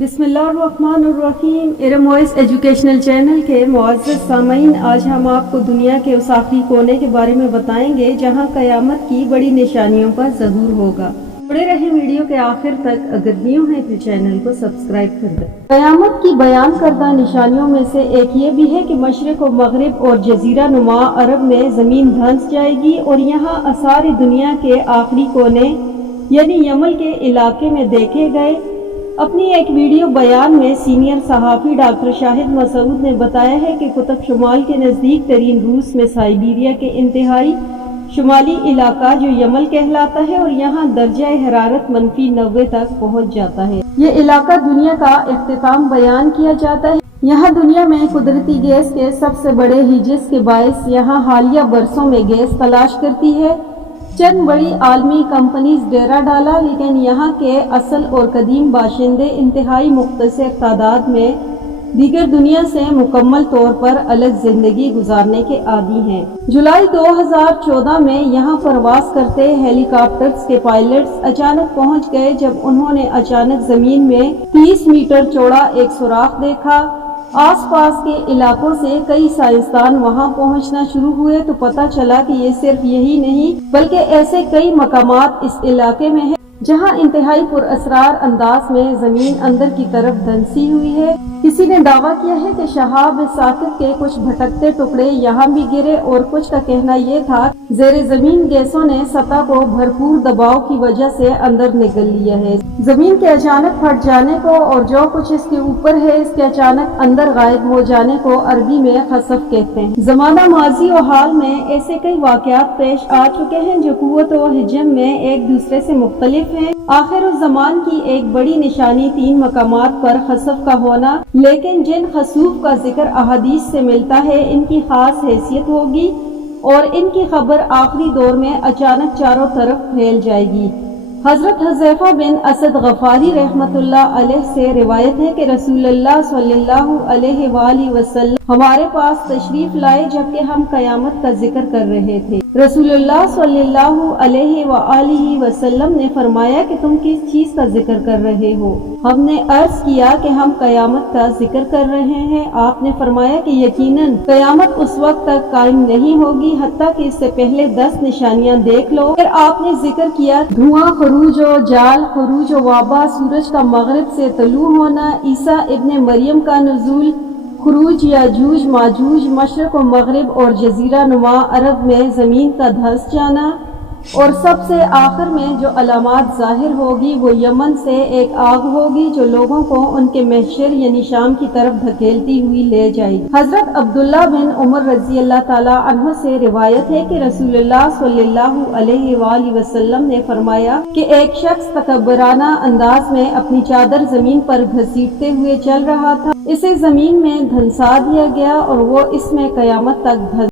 बिस्मिल्लाहिर्रहमानिर्रहीम। Iram voice educational channel के मुअज़्ज़ज़ सामीन, आज हम आपको दुनिया के उस आखिरी कोने के बारे में बताएंगे जहां क़यामत की बड़ी निशानियों का ज़हूर होगा। जुड़े रहें वीडियो के आखिर तक। अगर न्यू हैं तो चैनल को सब्सक्राइब कर दें। क़यामत की बयान करदा निशानियों में से एक ये भी है कि मशरिक़ और मग़रिब और जज़ीरा नुमा अरब में ज़मीन धंस जाएगी और यहाँ सारी दुनिया के आखिरी कोने यानी यमन के इलाके में देखे गए। अपनी एक वीडियो बयान में सीनियर सहाफ़ी डॉक्टर शाहिद मसूद ने बताया है कि कुतुब शुमाल के नज़दीक तरीन रूस में साइबेरिया के इंतहाई शुमाली इलाका जो यमन कहलाता है और यहाँ दर्जा हरारत -90 तक पहुँच जाता है। ये इलाका दुनिया का इख्तिताम बयान किया जाता है। यहाँ दुनिया में कुदरती गैस के सबसे बड़े हिज्स के बायस यहाँ हालिया बरसों में गैस तलाश करती है। चंद बड़ी आलमी कंपनीज डेरा डाला, लेकिन यहाँ के असल और कदीम बाशिंदे इंतहाई मुख्तसर तादाद में दीगर दुनिया से मुकम्मल तौर पर अलग जिंदगी गुजारने के आदी हैं। जुलाई 2014 में यहाँ परवास करते हेलीकॉप्टर्स के पायलट्स अचानक पहुँच गए जब उन्होंने अचानक जमीन में 30 मीटर चौड़ा एक सुराख देखा। आसपास के इलाकों से कई साइंसदान वहां पहुंचना शुरू हुए तो पता चला कि ये सिर्फ यही नहीं बल्कि ऐसे कई मकामात इस इलाके में है जहां इंतहाई पुरअसरार अंदाज में जमीन अंदर की तरफ धंसी हुई है। किसी ने दावा किया है कि शहाब साकिब के कुछ भटकते टुकड़े यहाँ भी गिरे और कुछ का कहना यह था जेरे जमीन गैसों ने सतह को भरपूर दबाव की वजह से अंदर निकल लिया है। जमीन के अचानक फट जाने को और जो कुछ इसके ऊपर है इसके अचानक अंदर गायब हो जाने को अरबी में खसफ कहते हैं। जमाना माजी और हाल में ऐसे कई वाकयात पेश आ चुके हैं जो कुव्वत व हिजम में एक दूसरे से मुख्तलिफ हैं। आखिर उस जमान की एक बड़ी निशानी 3 मकामात पर खसफ का होना, लेकिन जिन खसूफ का जिक्र अहादीस से मिलता है इनकी खास हैसियत होगी और इनकी खबर आखिरी दौर में अचानक चारों तरफ फैल जाएगी। हजरत हुज़ैफा बिन असद गफारी रहमतुल्लाह अलैह से रिवायत है कि रसूलुल्लाह सल्लल्लाहु अलैहि वसल्लम हमारे पास तशरीफ लाए जबकि हम कयामत का जिक्र कर रहे थे। रसूलुल्लाह सल्लल्लाहु अलैहि वसल्लम ने फरमाया कि तुम किस चीज का जिक्र कर रहे हो? हमने अर्ज किया कि हम कयामत का जिक्र कर रहे हैं। आपने फरमाया कि यकीनन कयामत उस वक्त तक कायम नहीं होगी हत्ता कि इससे पहले 10 निशानियां देख लो। फिर आपने जिक्र किया धुआं, खरूज और जाल, खरूज और वाबा, सूरज का मगरिब से तलू होना, ईसा इब्ने मरियम का नुज़ूल, खुरूज याजूज माजूज, मशरक और मगरिब और जजीरा नुमा अरब में जमीन का धंस जाना और सबसे आखिर में जो अलामात जाहिर होगी वो यमन से एक आग होगी जो लोगों को उनके महशर यानी शाम की तरफ धकेलती हुई ले जाएगी। हजरत अब्दुल्ला बिन उमर रजी अल्लाह ताला अन्हु से रिवायत है कि रसूलुल्लाह सल्लल्लाहु अलैहि वसल्लम ने फरमाया कि एक शख्स तकब्बराना अंदाज में अपनी चादर जमीन पर घसीटते हुए चल रहा था। इसे जमीन में धंसा दिया गया और वो इसमें कयामत तक